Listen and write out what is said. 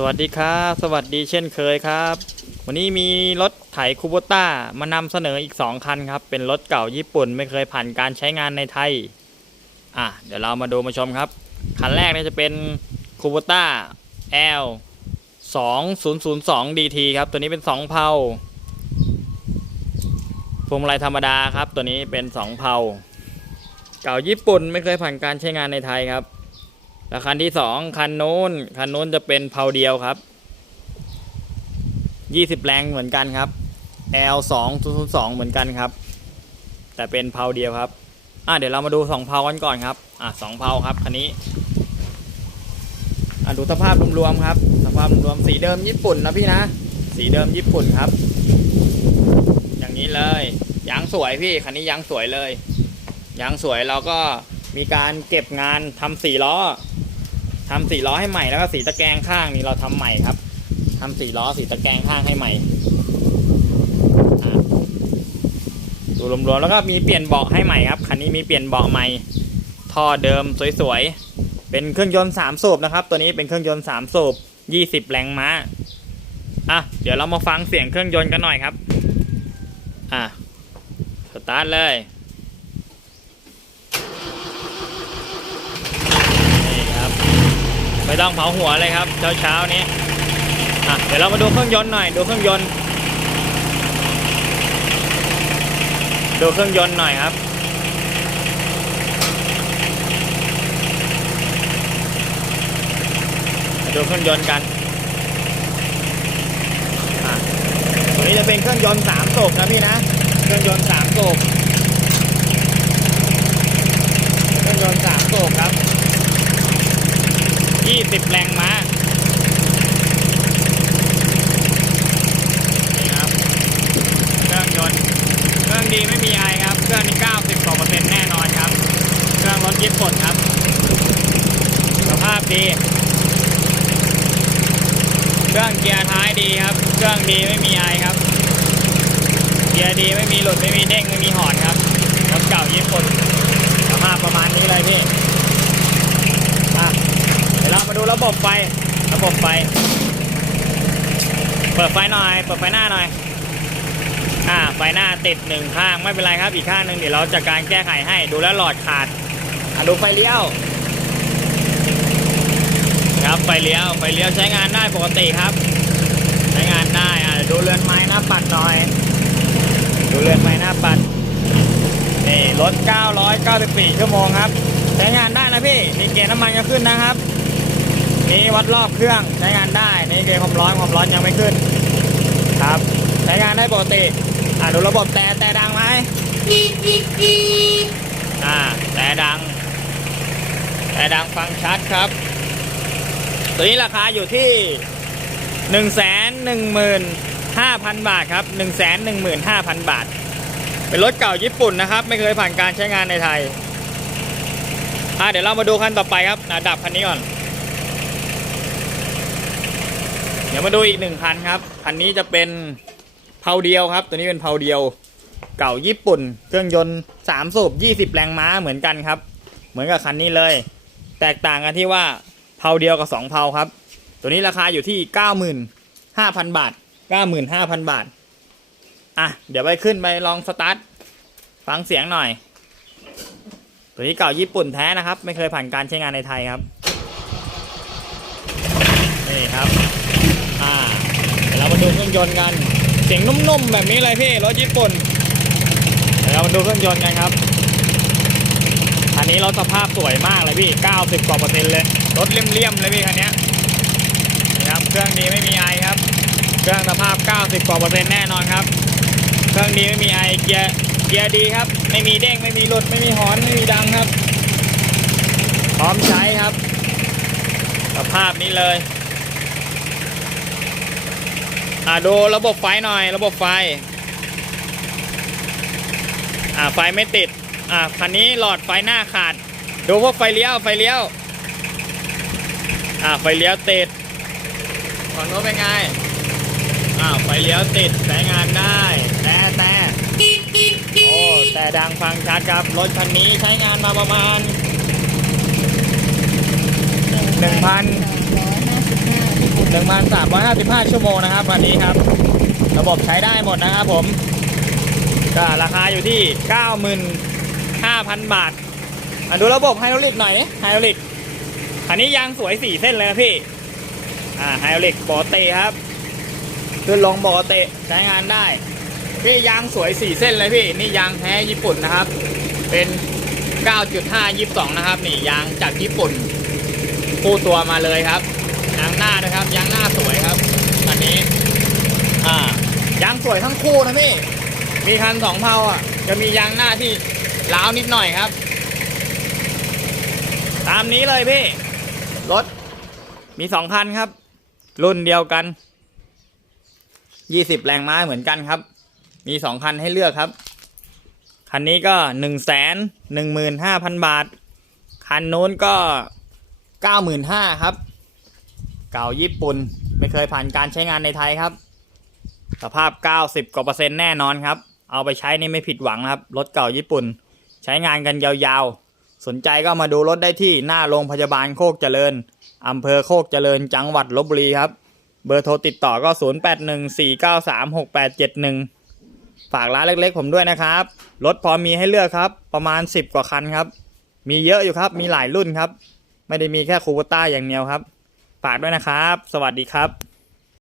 สวัสดีครับ สวัสดีเช่นเคยครับ วันนี้มีรถไถคูโบต้ามานำเสนออีก 2 คันครับ เป็นรถเก่าญี่ปุ่นไม่เคยผ่านการใช้งานในไทย อะ เดี๋ยวเรามาดูมาชมครับ คันแรกนี่จะเป็นคูโบต้า L 2002 DT ครับ ตัวนี้เป็น 2 เพาพวงมาลัยธรรมดาครับ ตัวนี้เป็น 2 เพาเก่าญี่ปุ่นไม่เคยผ่านการใช้งานในไทยครับ แล้วคันที่สองคันนู้นคันนู้นจะเป็นเพาเดียวครับยี่สิบแรงเหมือนกันครับ L สองศูนย์สองเหมือนกันครับ แต่เป็นเพาเดียวครับอะเดี๋ยวเรามาดูสองเพากันก่อนครับอะสองเพาครับคันนี้อะดูสภาพรวมๆครับ สภาพรวมๆสีเดิมญี่ปุ่นนะพี่นะ สีเดิมญี่ปุ่นครับ อย่างนี้เลยยางสวยพี่คันนี้ยางสวยเลยยางสวยเราก็มีการเก็บงานทำสีล้อ ทำสีล้อให้ใหม่แล้วก็สีตะแกรงข้างนี่เราทำใหม่ครับทำสีล้อสีตะแกรงข้างให้ใหม่ดูรวมๆแล้วก็มีเปลี่ยนเบาะให้ใหม่ครับคันนี้มีเปลี่ยนเบาะใหม่ท่อเดิมสวยๆเป็นเครื่องยนต์สามสูบนะครับ ตัวนี้เป็นเครื่องยนต์สามสูบยี่สิบแรงม้าอะเดี๋ยวเรามาฟังเสียงเครื่องยนต์กันหน่อยครับ อะสตาร์ทเลย นี่ครับ ไม่ต้องเผาหัวเลยครับ เช้าเช้านี้อะเดี๋ยวเรามาดูเครื่องยนต์หน่อย ดูเครื่องยนต์ ดูเครื่องยนต์หน่อยครับ ดูเครื่องยนต์กันอะตัวนี้จะเป็นเครื่องยนต์สามสูบนะพี่นะ เครื่องยนต์สามสูบเครื่องยนต์สามสูบครับ 20 แรงม้านี่ครับเครื่องยนต์เครื่องดีไม่มีไอครับ เครื่องนี้ 90กว่าเปอร์เซ็นต์แน่นอนครับ เครื่องรถญี่ปุ่นครับ สภาพดี เครื่องเกียร์ท้ายดีครับ เครื่องดีไม่มีไอครับ เกียร์ดีไม่มีหลุดไม่มีเด้งไม่มีหอนครับรถเก่าญี่ปุ่นสภาพประมาณนี้เลยพี่ ระบบไฟ ระบบไฟ เปิดไฟหน่อย เปิดไฟหน้าหน่อย อ่า ไฟหน้าติดหนึ่งข้าง ไม่เป็นไรครับ อีกข้างหนึ่งเดี๋ยวเราจัดการแก้ไขให้ ดูแล้วหลอดขาดอะดูไฟเลี้ยว ครับ ไฟเลี้ยว ไฟเลี้ยวใช้งานได้ปกติครับ ใช้งานได้ อะเดี๋ยวดูเรือนไม้หน้าปัดหน่อย ดูเรือนไม้หน้าปัด นี่รถ994ชั่วโมงครับ ใช้งานได้นะพี่ มีเกณฑ์น้ำมันก็ขึ้นนะครับ นี่วัดรอบเครื่องใช้งานได้นี่เกณฑ์ความร้อนความร้อนยังไม่ขึ้น ครับ ใช้งานได้ปกติ อ่าดูระบบแต่แต่ดังไหมอ่าแต่ดัง แต่ดังฟังชัดครับ ตัวนี้ราคาอยู่ที่1นึ่งแสนหนึ่งหมื่นห้าพันบาทครับ1นึ่งแสนหนึ่งหมื่นห้าพันบาท เป็นรถเก่าญี่ปุ่นนะครับ ไม่เคยผ่านการใช้งานในไทยอะเดี๋ยวเรามาดูคันต่อไปครับอะดับคันนี้ก่อน เดี๋ยวมาดูอีกหนึ่งคันครับคันนี้จะเป็นเพาเดียวครับ ตัวนี้เป็นเพาเดียว เก่าญี่ปุ่น เครื่องยนต์สามสูบยี่สิบแรงม้าเหมือนกันครับ เหมือนกับคันนี้เลย แตกต่างกันที่ว่าเพาเดียวกับสองเพาครับ ตัวนี้ราคาอยู่ที่เก้าหมื่นห้าพันบาทเก้าหมื่นห้าพันบาทอะเดี๋ยวไปขึ้นไปลองสตาร์ทฟังเสียงหน่อย ตัวนี้เก่าญี่ปุ่นแท้นะครับ ไม่เคยผ่านการใช้งานในไทยครับ นี่ครับ เรามาดูเครื่องยนต์กันเสียงนุ่มๆแบบนี้เลยพี่รถญี่ปุ่นเดี๋ยวเรามาดูเครื่องยนต์กันครับคันนี้รถสภาพสวยมากเลยพี่90กว่าเปอร์เซ็นต์เลยรถเลี่ยมๆเลยพี่คันนี้นี่ครับเครื่องดีไม่มีไอครับ เครื่องสภาพ 90กว่าเปอร์เซ็นต์แน่นอนครับ เครื่องดีไม่มีไอเกียร์เกียร์ดีครับ ไม่มีเด้งไม่มีหลุดไม่มีหอนไม่มีดังครับ พร้อมใช้ครับ สภาพนี้เลย อ่าดูระบบไฟหน่อย ระบบไฟ อ่าไฟไม่ติด อ่าคันนี้หลอดไฟหน้าขาด ดูพวกไฟเลี้ยวไฟเลี้ยว อ่าไฟเลี้ยวติดฝั่งโน้นเป็นไงอ้าไฟเลี้ยวติดใช้งานได้แต่แต่โอ้แต่ดังฟังชัดครับรถคันนี้ใช้งานมาประมาณห้าสิบห้า 1,355 ชั่วโมงนะครับวันนี้ครับ ระบบใช้ได้หมดนะครับผมก็ราคาอยู่ที่ 95,000 บาทอะดูระบบไฮดรอลิกหน่อยนี่ไฮดรอลิกอันนี้ยางสวย4เส้นเลยนะพี่ อ่าไฮดรอลิกปกติครับ ขึ้นลงปกติใช้งานได้ พี่ยางสวย4เส้นเลยพี่ นี่ยางแท้ญี่ปุ่นนะครับ เป็น 9.5 22 นะครับ นี่ยางจากญี่ปุ่น คู่ตัวมาเลยครับ ยางหน้านะครับยางหน้าสวยครับอันนี้อ่ายางสวยทั้งคู่นะพี่มีคันสองเพาอะจะมียางหน้าที่ล้าวนิดหน่อยครับ ตามนี้เลยพี่รถมีสองคันครับ รุ่นเดียวกันยี่สิบแรงม้าเหมือนกันครับ มีสองคันให้เลือกครับคันนี้ก็หนึ่งแสนหนึ่งหมื่นห้าพันบาท คันนู้นก็เก้าหมื่นห้าครับ เก่าญี่ปุ่น ไม่เคยผ่านการใช้งานในไทยครับ สภาพ 90 กว่าเปอร์เซ็นต์แน่นอนครับ เอาไปใช้นี่ไม่ผิดหวังครับ รถเก่าญี่ปุ่น ใช้งานกันยาวๆ สนใจก็มาดูรถได้ที่หน้าโรงพยาบาลโคกเจริญอำเภอโคกเจริญจังหวัดลบบุรีครับ เบอร์โทรติดต่อก็ 0814936871 ฝากร้านเล็กๆ ผมด้วยนะครับ รถพอมีให้เลือกครับ ประมาณ 10 กว่าคันครับ มีเยอะอยู่ครับ มีหลายรุ่นครับ ไม่ได้มีแค่คูโบต้าอย่างเดียวครับ ฝากด้วยนะครับ สวัสดีครับ